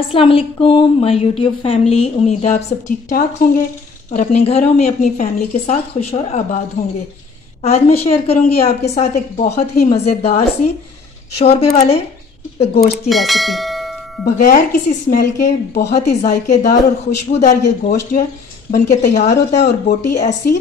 अस्सलाम वालेकुम my YouTube family. उम्मीद है आप सब ठीक ठाक होंगे और अपने घरों में अपनी फैमिली के साथ खुश और आबाद होंगे। आज मैं शेयर करूंगी आपके साथ एक बहुत ही मज़ेदार सी शोरबे वाले गोश्त की रेसिपी। बगैर किसी स्मेल के बहुत ही जायकेदार और खुशबूदार ये गोश्त जो है बनके तैयार होता है और बोटी ऐसी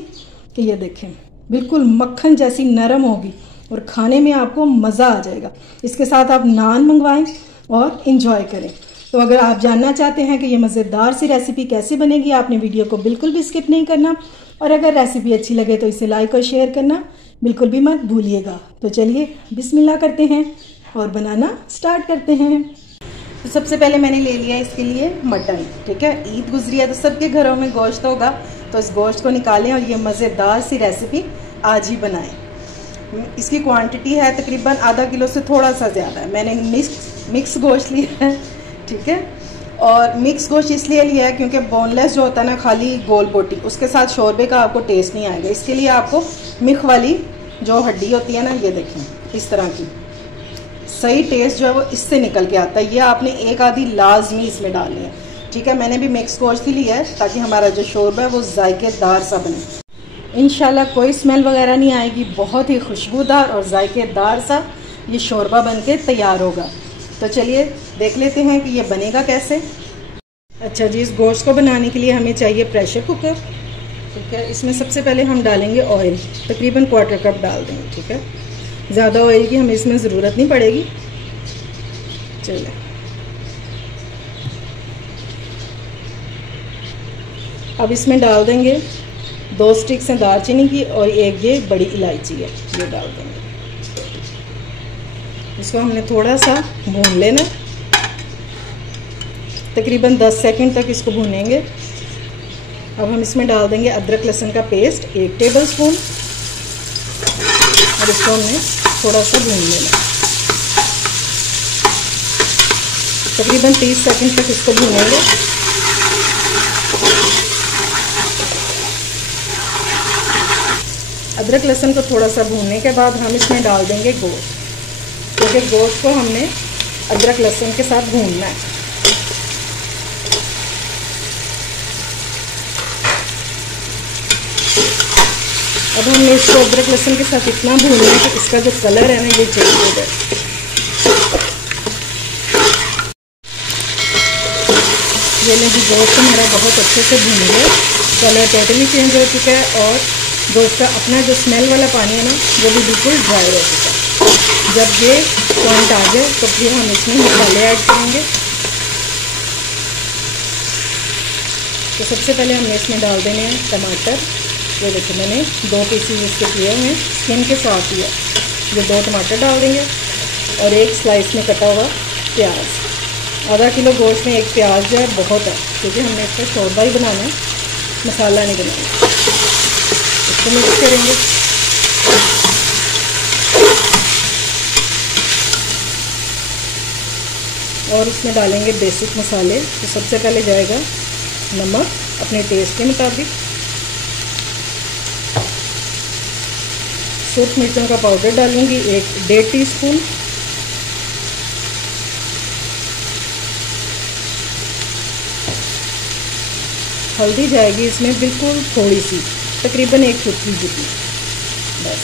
कि ये देखें बिल्कुल मक्खन जैसी नरम होगी और खाने में आपको मज़ा आ जाएगा। इसके साथ आप नान मंगवाएं और इन्जॉय करें। तो अगर आप जानना चाहते हैं कि ये मज़ेदार सी रेसिपी कैसे बनेगी, आपने वीडियो को बिल्कुल भी स्किप नहीं करना और अगर रेसिपी अच्छी लगे तो इसे लाइक और शेयर करना बिल्कुल भी मत भूलिएगा। तो चलिए बिस्मिल्लाह करते हैं और बनाना स्टार्ट करते हैं। तो सबसे पहले मैंने ले लिया इसके लिए मटन। ठीक है, ईद गुजरी है तो सबके घरों में गोश्त होगा, तो इस गोश्त को निकालें और ये मज़ेदार सी रेसिपी आज ही बनाएं। इसकी क्वांटिटी है तकरीबन आधा किलो से थोड़ा सा ज़्यादा है। मैंने मिक्स गोश्त लिया है। ठीक है, और मिक्स गोश्त इसलिए लिया है क्योंकि बोनलेस जो होता है ना, खाली गोल बोटी, उसके साथ शोरबे का आपको टेस्ट नहीं आएगा। इसके लिए आपको मिख वाली जो हड्डी होती है ना, ये देखें इस तरह की, सही टेस्ट जो है वो इससे निकल के आता है। ये आपने एक आधी लाजमी इसमें डालनी है। ठीक है, मैंने भी मिक्स गोश्त ही लिया है ताकि हमारा जो शोरबा है वो जायकेदार सा बने। इंशाल्लाह कोई स्मेल वगैरह नहीं आएगी, बहुत ही खुशबूदार और जायकेदार सा ये शोरबा बन के तैयार होगा। तो चलिए देख लेते हैं कि ये बनेगा कैसे। अच्छा जी, इस गोश्त को बनाने के लिए हमें चाहिए प्रेशर कुकर। ठीक है, इसमें सबसे पहले हम डालेंगे ऑयल, तकरीबन 1/4 कप डाल देंगे। ठीक है, ज़्यादा ऑयल की हमें इसमें ज़रूरत नहीं पड़ेगी। चलिए अब इसमें डाल देंगे 2 स्टिक्स हैं दालचीनी की और एक ये बड़ी इलायची है, ये डाल देंगे। इसको हमने थोड़ा सा भून लेना, तकरीबन 10 सेकंड तक इसको भूनेंगे। अब हम इसमें डाल देंगे अदरक लहसुन का पेस्ट 1 टेबलस्पून और इसको हमने थोड़ा सा भून लेना, तकरीबन 30 सेकंड तक इसको भूनेंगे। अदरक लहसुन को थोड़ा सा भूनने के बाद हम इसमें डाल देंगे गोश्त, क्योंकि गोश्त को हमने अदरक लहसुन के साथ भूनना है। अब हमने इसको अदरक लहसुन के साथ इतना भूनना है कि इसका जो कलर है ना, ये चेंज हो जाए। ये नहीं, गोश्त हमारा बहुत अच्छे से भून गया, कलर टोटली चेंज हो चुका है और गोश्त का अपना जो स्मेल वाला पानी है ना, वो भी बिल्कुल ड्राई हो चुका है। जब ये पॉइंट आ जाए तो फिर हम इसमें मसाले ऐड करेंगे। तो सबसे पहले हमने इसमें डाल देने हैं टमाटर। ये देखिए मैंने 2 पीसेस इसके किए हुए हैं, स्किन के साथ ही है। ये 2 टमाटर डाल देंगे और 1 स्लाइस में कटा हुआ प्याज। आधा किलो गोश्त में 1 प्याज जो है बहुत है, क्योंकि हमने इसका शोरबा ही बनाना है, मसाला नहीं बनाना। इसको मिक्स करेंगे। और इसमें डालेंगे बेसिक मसाले। तो सबसे पहले जाएगा नमक अपने टेस्ट के मुताबिक, सूख मिर्चों का पाउडर डालूंगी 1.5 टीस्पून, हल्दी जाएगी इसमें बिल्कुल थोड़ी सी, तकरीबन 1 चुटकी जितनी, बस।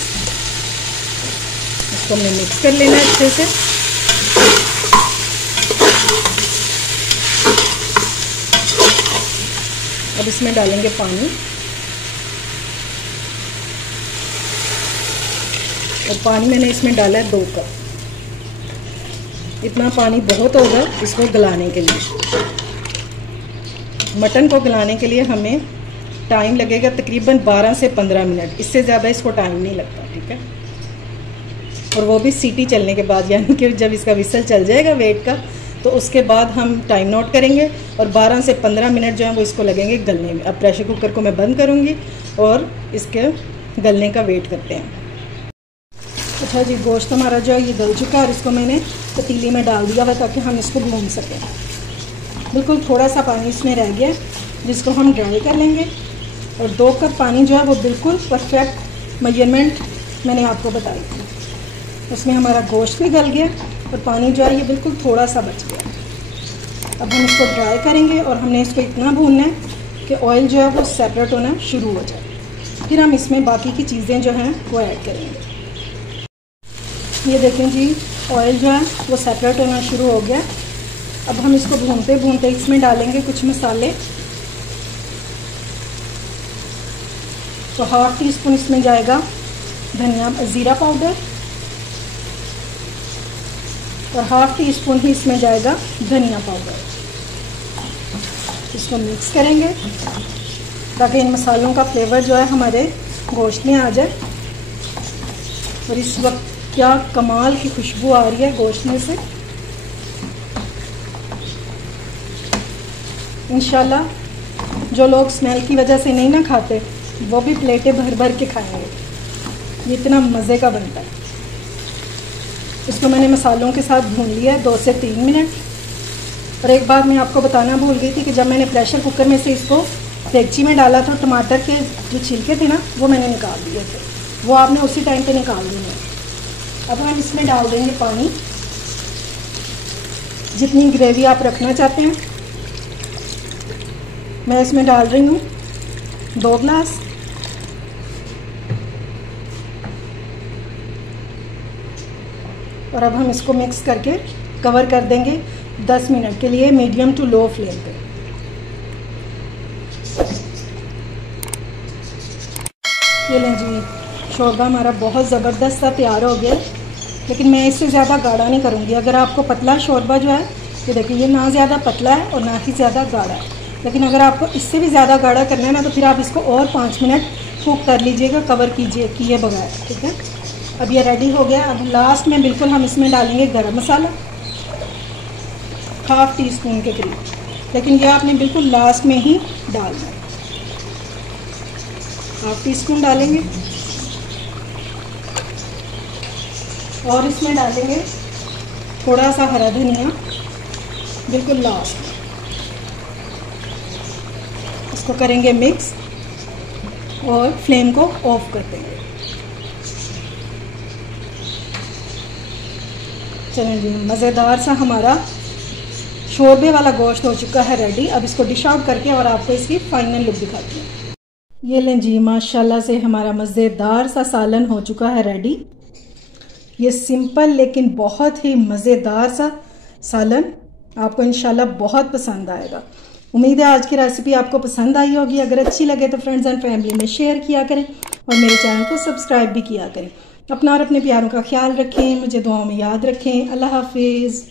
इसको हमने मिक्स कर लेना है अच्छे से। अब इसमें डालेंगे पानी, और पानी मैंने इसमें डाला है 2 कप। इतना पानी बहुत होगा इसको गलाने के लिए। मटन को गलाने के लिए हमें टाइम लगेगा तकरीबन 12 से 15 मिनट, इससे ज़्यादा इसको टाइम नहीं लगता। ठीक है, और वो भी सीटी चलने के बाद, यानी कि जब इसका विसल चल जाएगा वेट का, तो उसके बाद हम टाइम नोट करेंगे और 12 से 15 मिनट जो है वो इसको लगेंगे गलने में। अब प्रेशर कुकर को मैं बंद करूँगी और इसके गलने का वेट करते हैं। अच्छा जी, गोश्त हमारा जो है ये गल चुका है और इसको मैंने पतीली में डाल दिया हुआ ताकि हम इसको भून सकें। बिल्कुल थोड़ा सा पानी इसमें रह गया जिसको हम ड्राई कर लेंगे, और 2 कप पानी जो है वो बिल्कुल परफेक्ट मेजरमेंट मैंने आपको बताई थी। उसमें हमारा गोश्त भी गल गया और पानी जो है ये बिल्कुल थोड़ा सा बच गया। अब हम इसको ड्राई करेंगे और हमने इसको इतना भूनना है कि ऑयल जो है वो सेपरेट होना शुरू हो जाए। फिर हम इसमें बाकी की चीज़ें जो हैं वो ऐड करेंगे। ये देखें जी, ऑयल जो है वो सेपरेट होना शुरू हो गया। अब हम इसको भूनते भूनते इसमें डालेंगे कुछ मसाले। तो 1/2 टीस्पून इसमें जाएगा धनिया ज़ीरा पाउडर और 1/2 टीस्पून ही इसमें जाएगा धनिया पाउडर। इसको मिक्स करेंगे ताकि इन मसालों का फ्लेवर जो है हमारे गोश्त में आ जाए। और इस वक्त क्या कमाल की खुशबू आ रही है गोश्त में से। इंशाल्लाह जो लोग स्मेल की वजह से नहीं ना खाते वो भी प्लेटें भर भर के खाएंगे। ये इतना मज़े का बनता है। इसको मैंने मसालों के साथ भून लिया है 2 से 3 मिनट। और एक बात मैं आपको बताना भूल गई थी कि जब मैंने प्रेशर कुकर में से इसको डेगची में डाला था, टमाटर के जो छिलके थे ना वो मैंने निकाल दिए थे, वो आपने उसी टाइम पे निकाल दिए। अब हम इसमें डाल देंगे पानी, जितनी ग्रेवी आप रखना चाहते हैं। मैं इसमें डाल रही हूँ 2 गिलास। और अब हम इसको मिक्स करके कवर कर देंगे 10 मिनट के लिए मीडियम टू लो फ्लेम पे। ये लें जी, शोरबा हमारा बहुत ज़बरदस्त सा तैयार हो गया। लेकिन मैं इससे ज़्यादा गाढ़ा नहीं करूँगी। अगर आपको पतला शोरबा जो है, ये देखिए ये ना ज़्यादा पतला है और ना ही ज़्यादा गाढ़ा है। लेकिन अगर आपको इससे भी ज़्यादा गाढ़ा करना है ना, तो फिर आप इसको और 5 मिनट कुक कर लीजिएगा, कवर कीजिए किए बगैर। ठीक है, अब ये रेडी हो गया। अब लास्ट में बिल्कुल हम इसमें डालेंगे गरम मसाला 1/2 टीस्पून के करीब। लेकिन ये आपने बिल्कुल लास्ट में ही डालना है। 1/2 टीस्पून डालेंगे और इसमें डालेंगे थोड़ा सा हरा धनिया बिल्कुल लास्ट में। इसको करेंगे मिक्स और फ्लेम को ऑफ कर देंगे। चलें जी, मज़ेदार सा हमारा शोरबे वाला गोश्त हो चुका है रेडी। अब इसको डिश आउट करके और आपको इसकी फाइनल लुक दिखाती हूँ। ये लें जी, माशाल्लाह से हमारा मज़ेदार सा सालन हो चुका है रेडी। ये सिंपल लेकिन बहुत ही मज़ेदार सा सालन आपको इंशाल्लाह बहुत पसंद आएगा। उम्मीद है आज की रेसिपी आपको पसंद आई होगी। अगर अच्छी लगे तो फ्रेंड्स एंड फैमिली में शेयर किया करें और मेरे चैनल को सब्सक्राइब भी किया करें। अपना और अपने प्यारों का ख्याल रखें, मुझे दुआओं में याद रखें। अल्लाह हाफिज़।